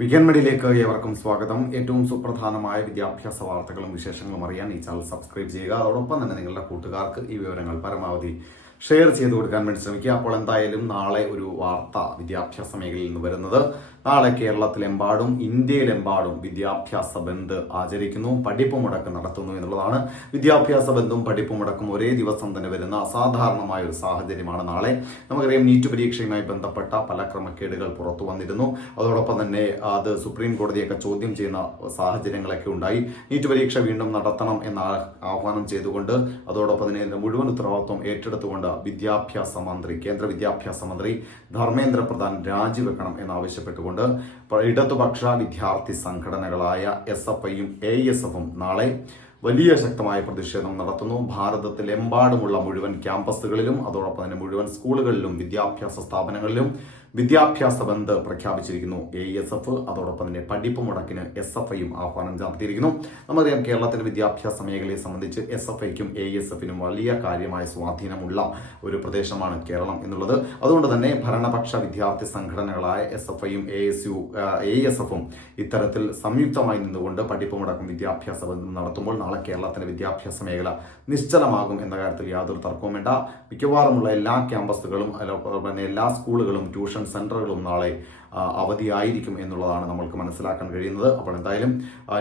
വിജ്ഞാൻമണിയിലേക്ക് ഏവർക്കും സ്വാഗതം. ഏറ്റവും സുപ്രധാനമായ വിദ്യാഭ്യാസ വാർത്തകളും വിശേഷങ്ങളും അറിയാൻ ഈ ചാനൽ സബ്സ്ക്രൈബ് ചെയ്യുക. അതോടൊപ്പം തന്നെ നിങ്ങളുടെ കൂട്ടുകാർക്ക് ഈ വിവരങ്ങൾ പരമാവധി ഷെയർ ചെയ്ത് കൊടുക്കാൻ വേണ്ടി ശ്രമിക്കുക. അപ്പോൾ എന്തായാലും നാളെ ഒരു വാർത്ത വിദ്യാഭ്യാസ മേഖലയിൽ നിന്ന് വരുന്നത്. നാളെ കേരളത്തിലെമ്പാടും ഇന്ത്യയിലെമ്പാടും വിദ്യാഭ്യാസ ബന്ദ് ആചരിക്കുന്നു പഠിപ്പ് മുടക്ക് നടത്തുന്നു എന്നുള്ളതാണ്. വിദ്യാഭ്യാസ ബന്ധവും പഠിപ്പ് മുടക്കും ഒരേ ദിവസം തന്നെ വരുന്ന അസാധാരണമായ ഒരു സാഹചര്യമാണ് നാളെ. നമുക്കറിയാം നീറ്റ് പരീക്ഷയുമായി ബന്ധപ്പെട്ട പല ക്രമക്കേടുകൾ പുറത്തു വന്നിരുന്നു. അതോടൊപ്പം തന്നെ അത് സുപ്രീം കോടതിയൊക്കെ ചോദ്യം ചെയ്യുന്ന സാഹചര്യങ്ങളൊക്കെ ഉണ്ടായി. നീറ്റ് പരീക്ഷ വീണ്ടും നടത്തണം എന്ന ആഹ്വാനം ചെയ്തുകൊണ്ട് അതോടൊപ്പം തന്നെ മുഴുവൻ ഉത്തരവാദിത്വം ഏറ്റെടുത്തുകൊണ്ട് വിദ്യാഭ്യാസ മന്ത്രി കേന്ദ്ര വിദ്യാഭ്യാസ മന്ത്രി ധർമ്മേന്ദ്ര പ്രധാൻ രാജിവെക്കണം എന്നാവശ്യപ്പെട്ടുകൊണ്ട് ഇടതുപക്ഷ വിദ്യാർത്ഥി സംഘടനകളായ എസ് എഫ് ഐയും എ എസ് എഫും നാളെ വലിയ ശക്തമായ പ്രതിഷേധം നടത്തുന്നു. ഭാരതത്തിലെമ്പാടുമുള്ള മുഴുവൻ ക്യാമ്പസുകളിലും അതോടൊപ്പം തന്നെ മുഴുവൻ സ്കൂളുകളിലും വിദ്യാഭ്യാസ സ്ഥാപനങ്ങളിലും വിദ്യാഭ്യാസ ബന്ദ് പ്രഖ്യാപിച്ചിരിക്കുന്നു. എ എസ് എഫ് അതോടൊപ്പം തന്നെ പഠിപ്പ് മുടക്കിന് എസ് എഫ് ഐയും ആഹ്വാനം നടത്തിയിരിക്കുന്നു നമുക്കറിയാം കേരളത്തിലെ വിദ്യാഭ്യാസ മേഖലയെ സംബന്ധിച്ച് എസ് എഫ് ഐക്കും എ എസ് എഫിനും വലിയ കാര്യമായ സ്വാധീനമുള്ള ഒരു പ്രദേശമാണ് കേരളം എന്നുള്ളത്. അതുകൊണ്ട് തന്നെ ഭരണപക്ഷ വിദ്യാർത്ഥി സംഘടനകളായ എസ് എഫ് ഐയും A S U A S എഫും ഇത്തരത്തിൽ സംയുക്തമായി നിന്നുകൊണ്ട് പഠിപ്പ് മുടക്കും വിദ്യാഭ്യാസ ബന്ധം നടത്തുമ്പോൾ നാളെ കേരളത്തിന്റെ വിദ്യാഭ്യാസ മേഖല നിശ്ചലമാകും എന്ന കാര്യത്തിൽ യാതൊരു തർക്കവും വേണ്ട. മിക്കവാറുമുള്ള എല്ലാ ക്യാമ്പസുകളും തന്നെ എല്ലാ സ്കൂളുകളും ട്യൂഷൻ സെന്ററുകളും നാളെ അവധിയായിരിക്കും എന്നുള്ളതാണ് നമ്മൾക്ക് മനസ്സിലാക്കാൻ കഴിയുന്നത്. അപ്പോൾ എന്തായാലും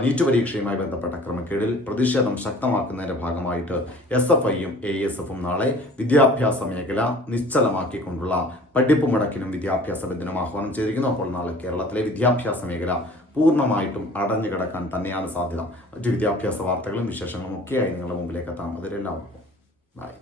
നീറ്റ് പരീക്ഷയുമായി ബന്ധപ്പെട്ട ക്രമക്കേടിൽ പ്രതിഷേധം ശക്തമാക്കുന്നതിന്റെ ഭാഗമായിട്ട് എസ് എഫ് ഐയും എ എസ് എഫും നാളെ വിദ്യാഭ്യാസ മേഖല നിശ്ചലമാക്കിക്കൊണ്ടുള്ള പഠിപ്പ് മുടക്കിനും വിദ്യാഭ്യാസ ബന്ധനും ആഹ്വാനം ചെയ്തിരിക്കുന്നു. അപ്പോൾ നാളെ കേരളത്തിലെ വിദ്യാഭ്യാസ മേഖല പൂർണമായിട്ടും അടഞ്ഞു കിടക്കാൻ തന്നെയാണ് സാധ്യത. മറ്റു വിദ്യാഭ്യാസ വാർത്തകളും വിശേഷങ്ങളും ഒക്കെയായി നിങ്ങളുടെ മുമ്പിലേക്ക് എത്താം. അതിലെല്ലാം ബൈ